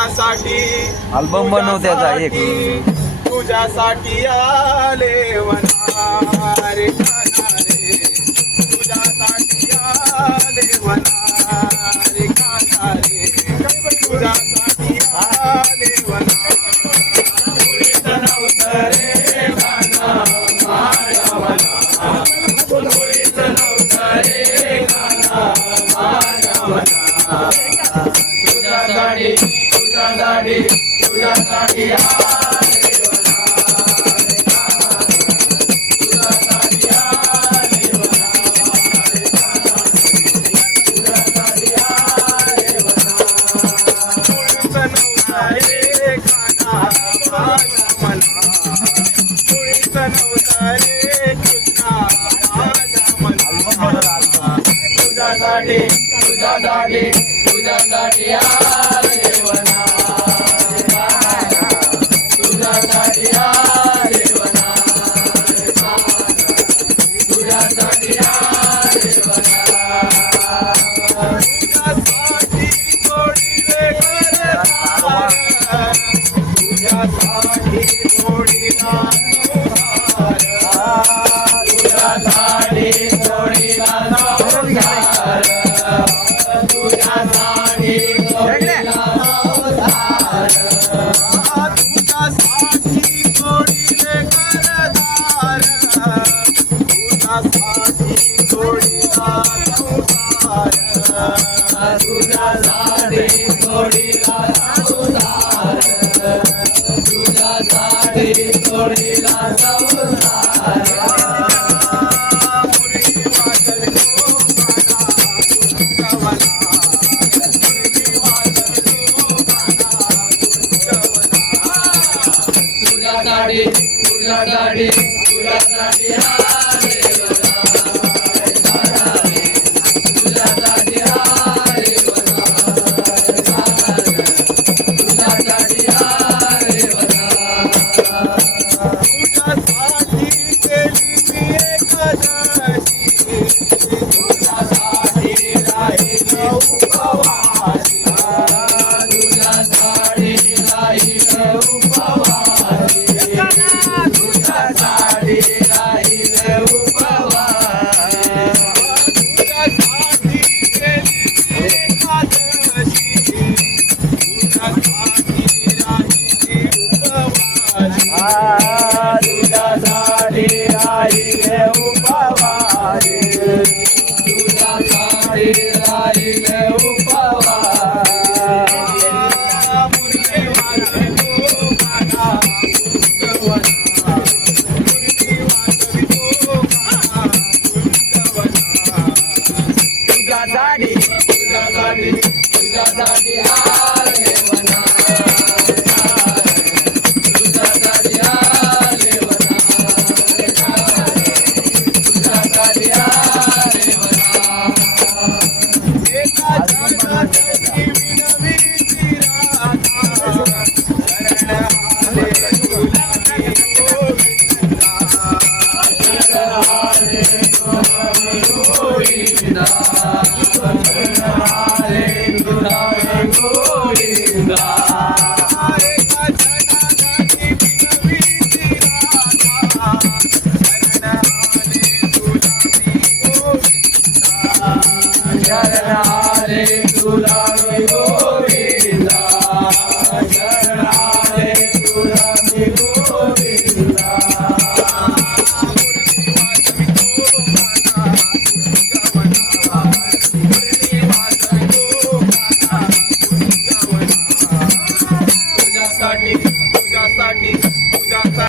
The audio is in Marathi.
तुझ्यासाठी अल्बम बनव त्याचा एक. तुझ्यासाठी आले वना रे काना रे, तुझ्यासाठी आले वना रे काना रे, तुझ्यासाठी आले वना. मुळीच नव्हतं रे काना माझ्या वना, मुळीच नव्हतं रे काना माझ्या वना. तुझ्यासाठी तुझ्यासाठी तुझ्यासाठी आले वना रे काना रे, तुझ्यासाठी आले वना रे काना रे, तुझ्यासाठी आले वना. मुळीच नव्हता रे काना माझ्या मना, मुळीच नव्हता रे कृष्णा माझ्या मना. तुझ्यासाठी तुझ्यासाठी तुझ्यासाठी आले वना रे काना, तुझ्यासाठी आले वना रे काना, तुझ्यासाठी आले वना. तुझ्यासाठी सोडिले घरदार, तुझ्यासाठी सोडिला संसार, तुझ्यासाठी सोडिला संसार, तुझ्यासाठी सोडिला संसार. तुझ्यासाठी सोडिले घरदार, तुझ्यासाठी सोडिला संसार, तुझ्यासाठी सोडिला संसार, तुझ्यासाठी सोडिला संसार. मुरली वाजवतो काना तुझ्या वना, तुझ्यासाठी तुझ्यासाठी तुझ्यासाठी आले वना रे काना रे, तुझ्यासाठी आले वना रे काना रे, तुझ्यासाठी आले वना. तुझ्यासाठी केली मी एकादशी, तुझ्यासाठी राहील उपवासी, तुझ्यासाठी राहील उपवासी, तुझ्यासाठी राहील उपवासी. तुझ्यासाठी केली मी एकादशी, तुझ्यासाठी राहील उपवासी, तुझ्यासाठी राहील उपवासी, तुझ्यासाठी राहील उपवासी. मुरली वाजवतो काना तुझ्या वना, मुरली वाजवतो काना तुझ्या वना. तुझ्यासाठी तुझ्यासाठी तुझ्यासाठी आले वना रे काना रे, तुझ्यासाठी आले वना रे काना रे, तुझ्यासाठी आले वना. एका जगातली विनवीची राधा, शरण आले तुला मी गोविंदा, शरण आले तुला मी गोविंदा, शरण आले तुला मी गोविंदा. एका जगातली विनवीची राधा, शरण आले तुला मी गोविंदा, शरण आले तुला